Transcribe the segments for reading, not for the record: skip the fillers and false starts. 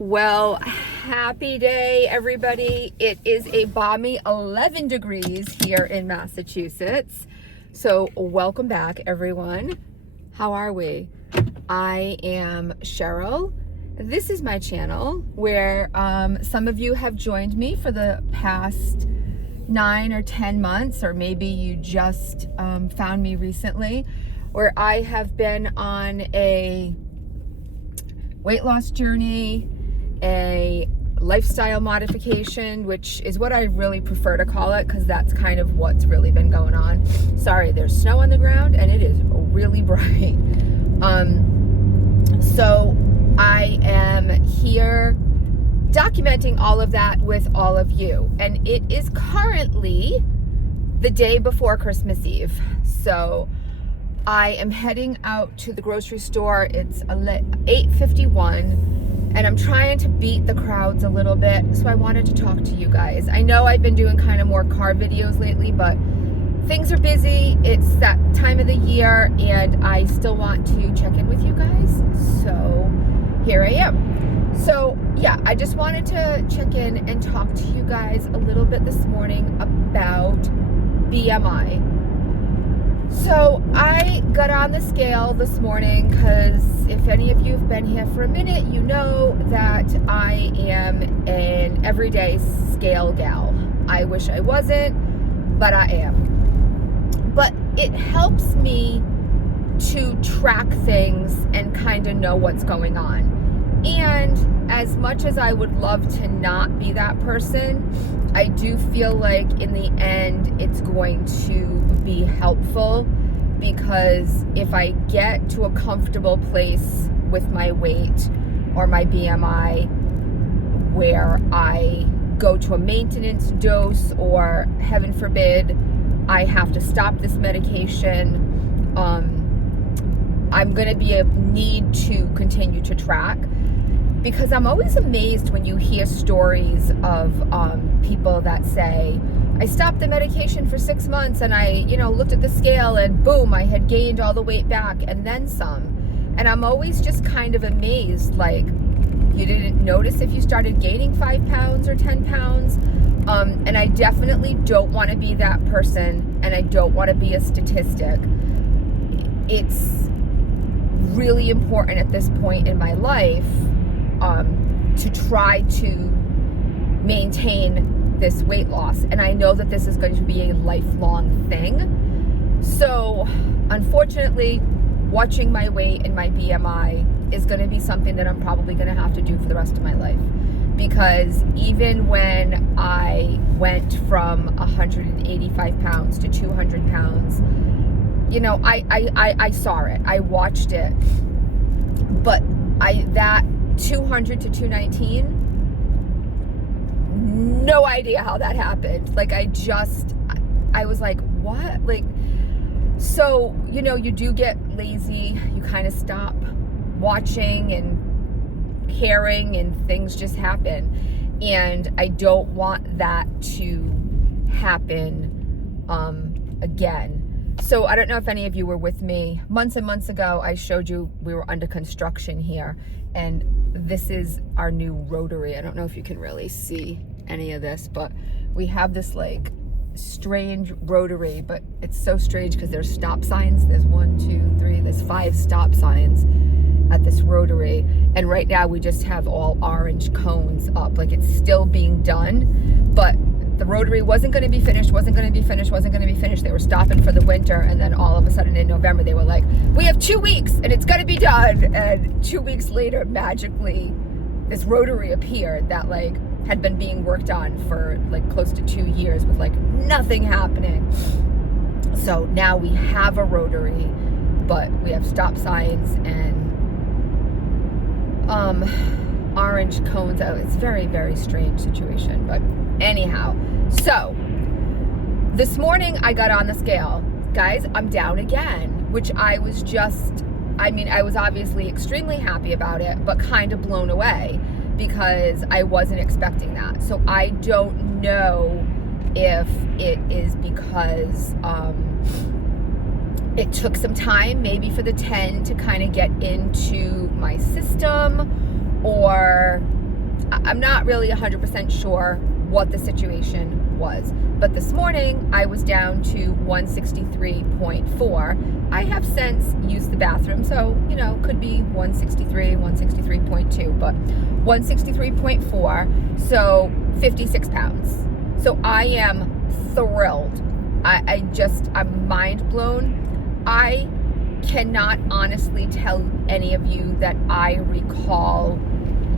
Well, happy day, everybody. It is a balmy 11 degrees here in Massachusetts. So welcome back, everyone. How are we? I am Cheryl. This is my channel where some of you have joined me for the past 9 or 10 months, or maybe you just found me recently, where I have been on a weight loss journey, a lifestyle modification, which is what I really prefer to call it because that's kind of what's really been going on. Sorry, there's snow on the ground and it is really bright. So I am here documenting all of that with all of you, and it is currently the day before Christmas Eve. So I am heading out to the grocery store. It's 8:51 and I'm trying to beat the crowds a little bit. So I wanted to talk to you guys. I know I've been doing kind of more car videos lately, but things are busy. It's that time of the year and I still want to check in with you guys. So here I am. So yeah, I just wanted to check in and talk to you guys a little bit this morning about BMI. So I got on the scale this morning because if any of you have been here for a minute, you know that I am an everyday scale gal. I wish I wasn't, but I am. But it helps me to track things and kind of know what's going on. And as much as I would love to not be that person, I do feel like in the end it's going to be helpful, because if I get to a comfortable place with my weight or my BMI where I go to a maintenance dose, or heaven forbid I have to stop this medication, I'm going to be a need to continue to track. Because I'm always amazed when you hear stories of people that say, I stopped the medication for 6 months and I, looked at the scale and boom, I had gained all the weight back and then some. And I'm always just kind of amazed, like, you didn't notice if you started gaining 5 pounds or 10 pounds. And I definitely don't want to be that person, and I don't want to be a statistic. It's really important at this point in my life to try to maintain this weight loss. And I know that this is going to be a lifelong thing. So unfortunately, watching my weight and my BMI is going to be something that I'm probably going to have to do for the rest of my life. Because even when I went from 185 pounds to 200 pounds, I saw it, I watched it, but that 200 to 219, no idea how that happened. Like, I was like, what? Like, so, you do get lazy, you kind of stop watching and caring, and things just happen. And I don't want that to happen again. So I don't know if any of you were with me months and months ago. I showed you we were under construction here, and this is our new rotary. I don't know if you can really see any of this, but we have this like strange rotary, but it's so strange because there's stop signs. There's 1, 2, 3, there's 5 stop signs at this rotary. And right now we just have all orange cones up. Like, it's still being done, but the rotary wasn't going to be finished. They were stopping for the winter, and then all of a sudden in November they were like, we have 2 weeks and it's going to be done. And 2 weeks later, magically, this rotary appeared that like had been being worked on for like close to 2 years with like nothing happening. So now we have a rotary, but we have stop signs and orange cones. Oh, it's very, very strange situation. But anyhow, so this morning I got on the scale. Guys, I'm down again, which I was obviously extremely happy about it, but kind of blown away because I wasn't expecting that. So I don't know if it is because it took some time maybe for the 10 to kind of get into my system, or I'm not really 100% sure what the situation was. But this morning I was down to 163.4. I have since used the bathroom, so, could be 163, 163.2, but 163.4, so 56 pounds. So I am thrilled. I'm mind blown. I cannot honestly tell any of you that I recall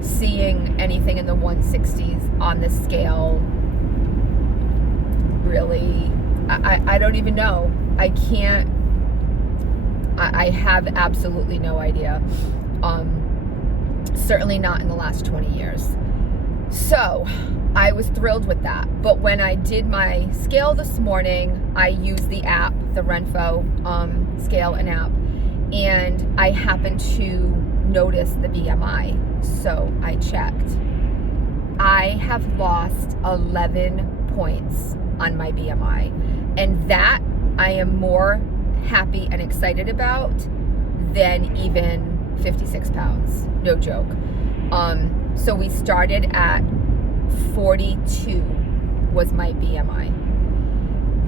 seeing anything in the 160s on the scale. Really, I don't even know. I can't. I have absolutely no idea. Certainly not in the last 20 years. So I was thrilled with that. But when I did my scale this morning, I used the app, the Renfo scale and app, and I happened to notice the BMI. So I checked. I have lost 11 points on my BMI, and that I am more happy and excited about than even 56 pounds. No joke. So we started at 42 was my BMI,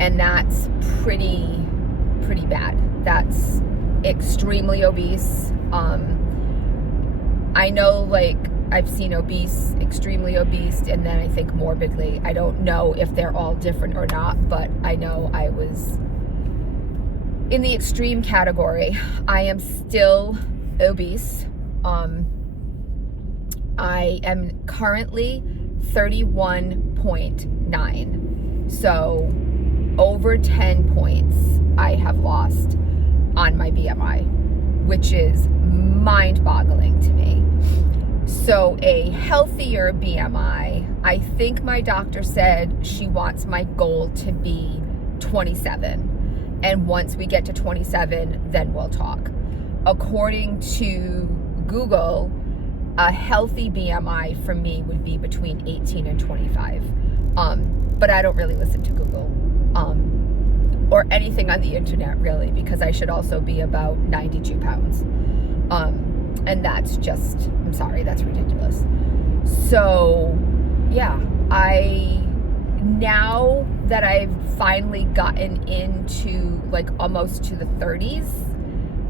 and that's pretty bad. That's extremely obese. I know, I've seen obese, extremely obese, and then I think morbidly. I don't know if they're all different or not, but I know I was in the extreme category. I am still obese. I am currently 31.9. So over 10 points I have lost on my BMI, which is mind-boggling to me. So a healthier BMI, I think my doctor said she wants my goal to be 27. And once we get to 27, then we'll talk. According to Google, a healthy BMI for me would be between 18 and 25. But I don't really listen to Google or anything on the internet, really, because I should also be about 92 pounds. And that's just, I'm sorry, that's ridiculous. So, yeah, now that I've finally gotten into almost to the 30s,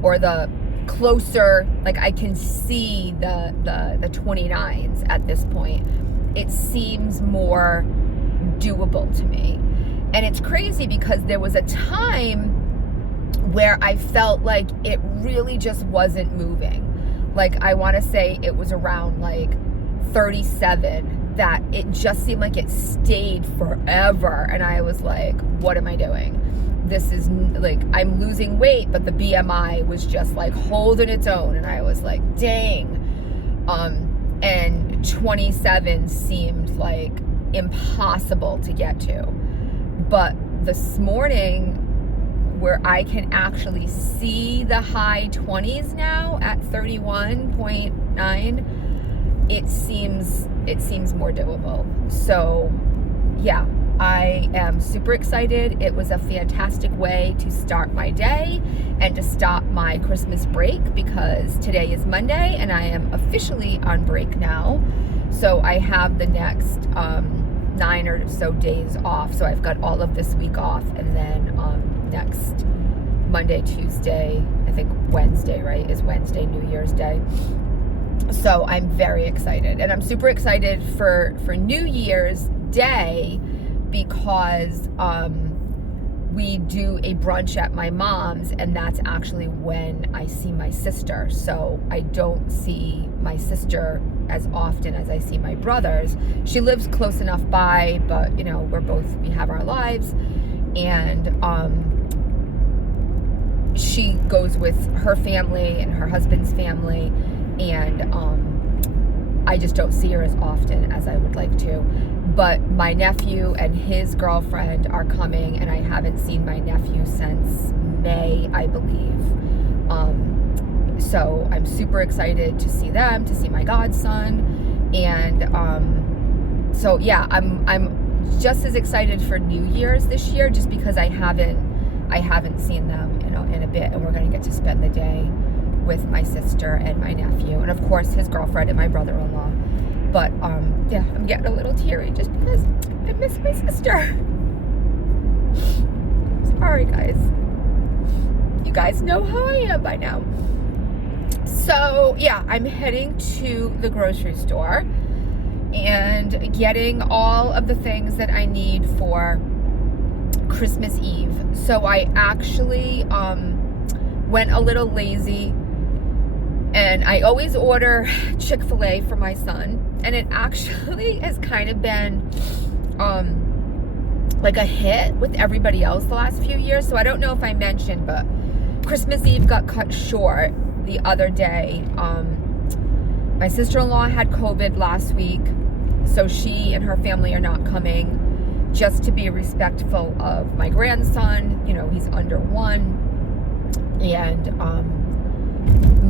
or the closer, I can see the 29s at this point, it seems more doable to me. And it's crazy because there was a time where I felt like it really just wasn't moving. I want to say it was around 37 that it just seemed like it stayed forever. And I was like, what am I doing? This is I'm losing weight, but the BMI was just holding its own. And I was like, dang. And 27 seemed impossible to get to. But this morning, where I can actually see the high 20s now at 31.9, it seems more doable. So yeah, I am super excited. It was a fantastic way to start my day and to stop my Christmas break, because today is Monday and I am officially on break now. So I have the next 9 or so days off. So I've got all of this week off, and then next Monday, Tuesday, I think Wednesday, right, is Wednesday, New Year's Day. So I'm very excited, and I'm super excited for New Year's Day, because we do a brunch at my mom's, and that's actually when I see my sister. So I don't see my sister as often as I see my brothers. She lives close enough by, but we have our lives, and she goes with her family and her husband's family, and I just don't see her as often as I would like to. But my nephew and his girlfriend are coming, and I haven't seen my nephew since May, I believe. So I'm super excited to see them, to see my godson, and so yeah, I'm just as excited for New Year's this year, just because I haven't seen them in a bit, and we're going to get to spend the day with my sister and my nephew, and of course his girlfriend and my brother-in-law. But yeah, I'm getting a little teary just because I miss my sister. Sorry, guys. You guys know how I am by now. So yeah, I'm heading to the grocery store and getting all of the things that I need for Christmas Eve. So I actually went a little lazy, and I always order Chick-fil-A for my son, and it actually has kind of been like a hit with everybody else the last few years. So I don't know if I mentioned, but Christmas Eve got cut short the other day. My sister-in-law had COVID last week, so she and her family are not coming, just to be respectful of my grandson. You know, he's under 1. And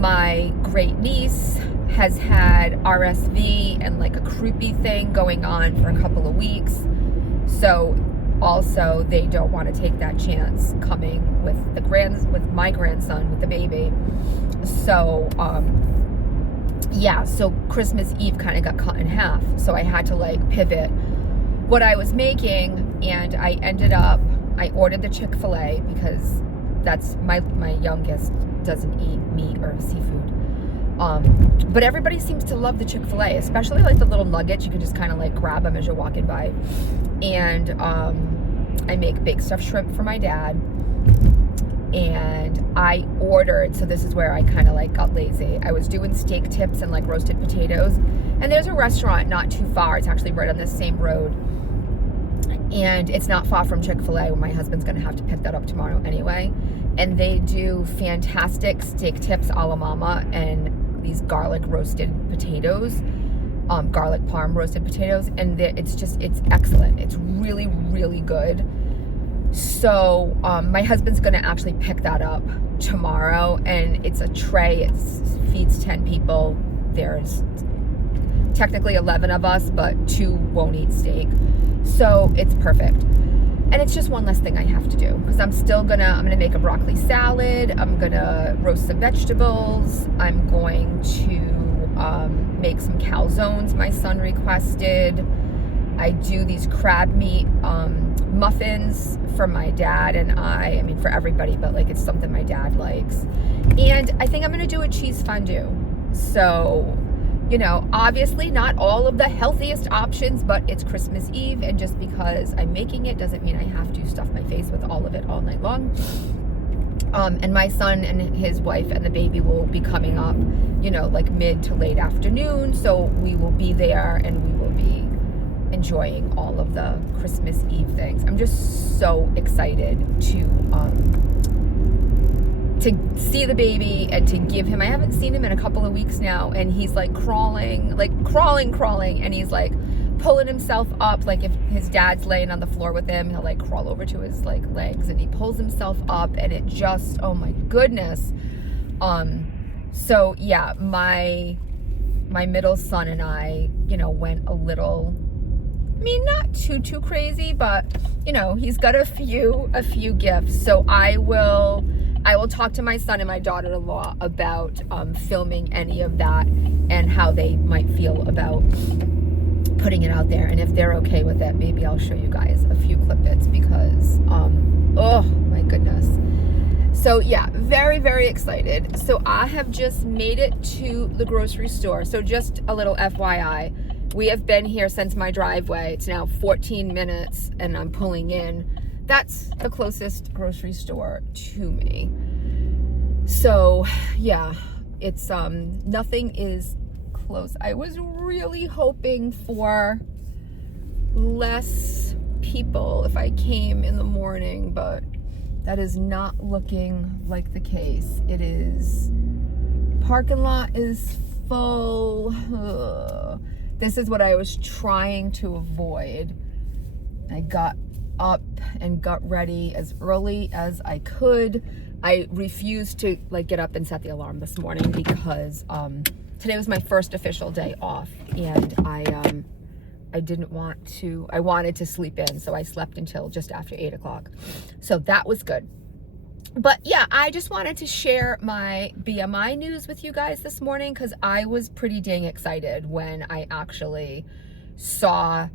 my great niece has had RSV and like a croupy thing going on for a couple of weeks. So also they don't want to take that chance coming with my grandson, with the baby. So yeah, so Christmas Eve kind of got cut in half. So I had to like pivot what I was making, and I ordered the Chick-fil-A because that's my youngest doesn't eat meat or seafood. But everybody seems to love the Chick-fil-A, especially like the little nuggets. You can just kind of like grab them as you're walking by. And I make baked stuffed shrimp for my dad. And I ordered, so this is where I kind of like got lazy. I was doing steak tips and like roasted potatoes. And there's a restaurant not too far. It's actually right on this same road. And it's not far from Chick-fil-A. My husband's going to have to pick that up tomorrow anyway. And they do fantastic steak tips a la mama and these garlic roasted potatoes, garlic parm roasted potatoes. And it's excellent. It's really, really good. So my husband's going to actually pick that up tomorrow. And it's a tray. It feeds 10 people. There's technically 11 of us, but 2 won't eat steak. So it's perfect. And it's just one less thing I have to do, because I'm gonna make a broccoli salad. I'm gonna roast some vegetables. I'm going to make some calzones my son requested. I do these crab meat muffins for my dad and I mean for everybody, but like it's something my dad likes. And I think I'm gonna do a cheese fondue. So, you know, obviously not all of the healthiest options, but it's Christmas Eve, and just because I'm making it doesn't mean I have to stuff my face with all of it all night long. And my son and his wife and the baby will be coming up, you know, like mid to late afternoon. So we will be there and we will be enjoying all of the Christmas Eve things. I'm just so excited to see the baby and to give him, I haven't seen him in a couple of weeks now, and he's like crawling, and he's like pulling himself up. Like if his dad's laying on the floor with him, he'll like crawl over to his like legs and he pulls himself up, and it just, oh my goodness. So yeah, my middle son and I, you know, went a little, I mean, not too crazy, but you know, he's got a few gifts. So I will talk to my son and my daughter-in-law about filming any of that and how they might feel about putting it out there. And if they're okay with it, maybe I'll show you guys a few clip bits, because oh my goodness. So yeah, very, very excited. So I have just made it to the grocery store. So just a little FYI, we have been here since my driveway. It's now 14 minutes and I'm pulling in. That's the closest grocery store to me. So yeah, it's nothing is close. I was really hoping for less people if I came in the morning, but that is not looking like the case. It is, parking lot is full. Ugh. This is what I was trying to avoid. I got up and got ready as early as I could. I refused to like get up and set the alarm this morning because today was my first official day off, and I didn't want to, I wanted to sleep in, so I slept until just after 8 o'clock. So that was good. But yeah, I just wanted to share my BMI news with you guys this morning because I was pretty dang excited when I actually saw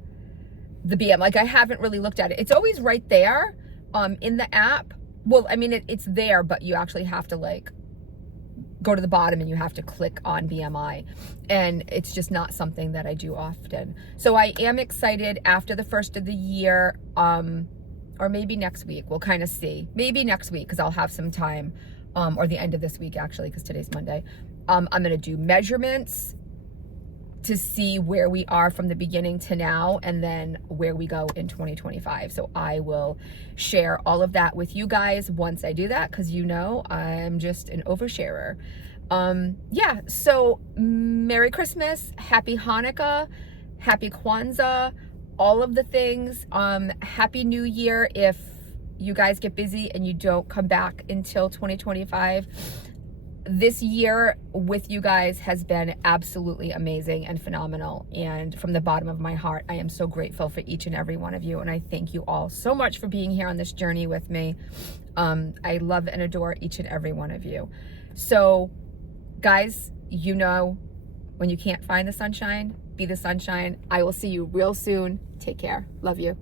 the BMI. Like, I haven't really looked at it. It's always right there in the app. Well, I mean, it's there, but you actually have to like go to the bottom and you have to click on BMI, and it's just not something that I do often. So I am excited after the first of the year, or maybe next week, we'll kind of see. Maybe next week because I'll have some time, or the end of this week actually, because today's Monday. I'm gonna do measurements to see where we are from the beginning to now, and then where we go in 2025. So I will share all of that with you guys once I do that, because you know I'm just an oversharer. Yeah, so Merry Christmas, Happy Hanukkah, Happy Kwanzaa, all of the things. Happy New Year if you guys get busy and you don't come back until 2025. This year with you guys has been absolutely amazing and phenomenal, and from the bottom of my heart, I am so grateful for each and every one of you, and I thank you all so much for being here on this journey with me. I love and adore each and every one of you. So guys, you know, when you can't find the sunshine, be the sunshine. I will see you real soon. Take care. Love you.